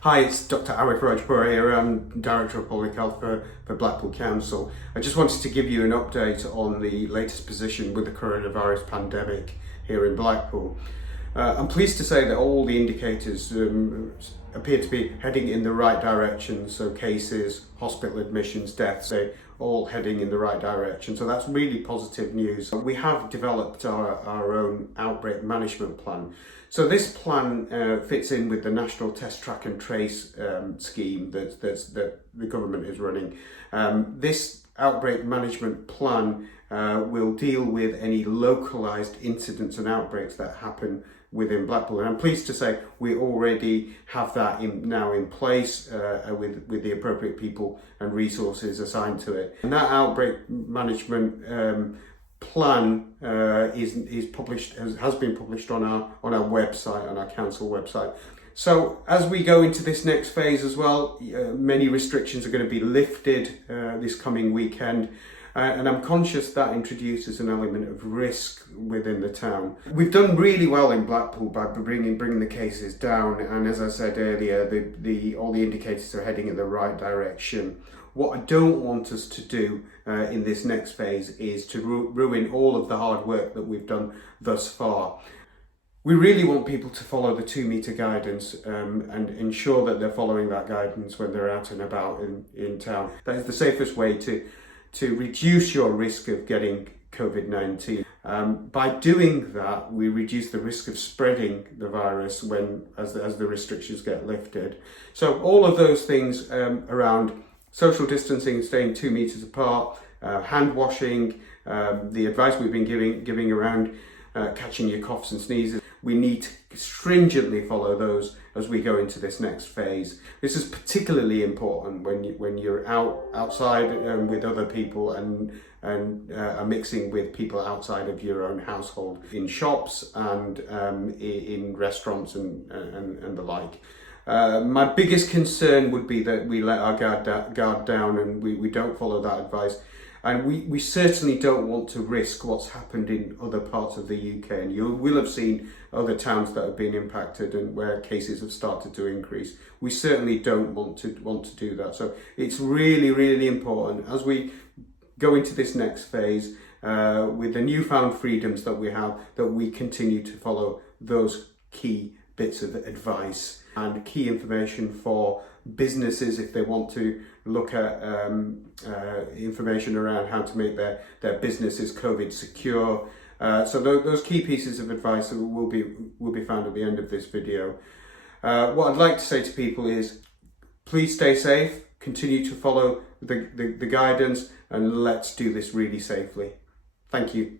Hi, it's Dr. Arif Rajpura here. I'm Director of Public Health for Blackpool Council. I just wanted to give you an update on the latest position with the coronavirus pandemic here in Blackpool. I'm pleased to say that all the indicators appear to be heading in the right direction. So cases, hospital admissions, deaths, they're all heading in the right direction. So that's really positive news. We have developed our own outbreak management plan. So this plan fits in with the National Test, Track and Trace scheme that the government is running. This outbreak management plan will deal with any localised incidents and outbreaks that happen within Blackpool. And I'm pleased to say we already have that now in place with the appropriate people and resources assigned to it. And that outbreak management plan is published, has been published on our website, on our council website. So as we go into this next phase as well, many restrictions are going to be lifted this coming weekend. And I'm conscious that introduces an element of risk within the town. We've done really well in Blackpool by bringing the cases down, and as I said earlier, all the indicators are heading in the right direction. What I don't want us to do in this next phase is to ruin all of the hard work that we've done thus far. We really want people to follow the 2-metre guidance and ensure that they're following that guidance when they're out and about in town. That is the safest way to reduce your risk of getting COVID-19. By doing that, we reduce the risk of spreading the virus as the restrictions get lifted. So all of those things around social distancing, staying 2 metres apart, hand washing, the advice we've been giving around catching your coughs and sneezes, we need to stringently follow those as we go into this next phase. This is particularly important when you're outside with other people and are mixing with people outside of your own household, in shops and in restaurants and the like. My biggest concern would be that we let our guard down and we don't follow that advice. And we certainly don't want to risk what's happened in other parts of the UK. And you will have seen other towns that have been impacted and where cases have started to increase. We certainly don't want to do that. So it's really, really important as we go into this next phase with the newfound freedoms that we have, that we continue to follow those key bits of advice and key information for businesses if they want to look at information around how to make their businesses COVID secure. So those key pieces of advice will be found at the end of this video. What I'd like to say to people is, please stay safe, continue to follow the guidance, and let's do this really safely. Thank you.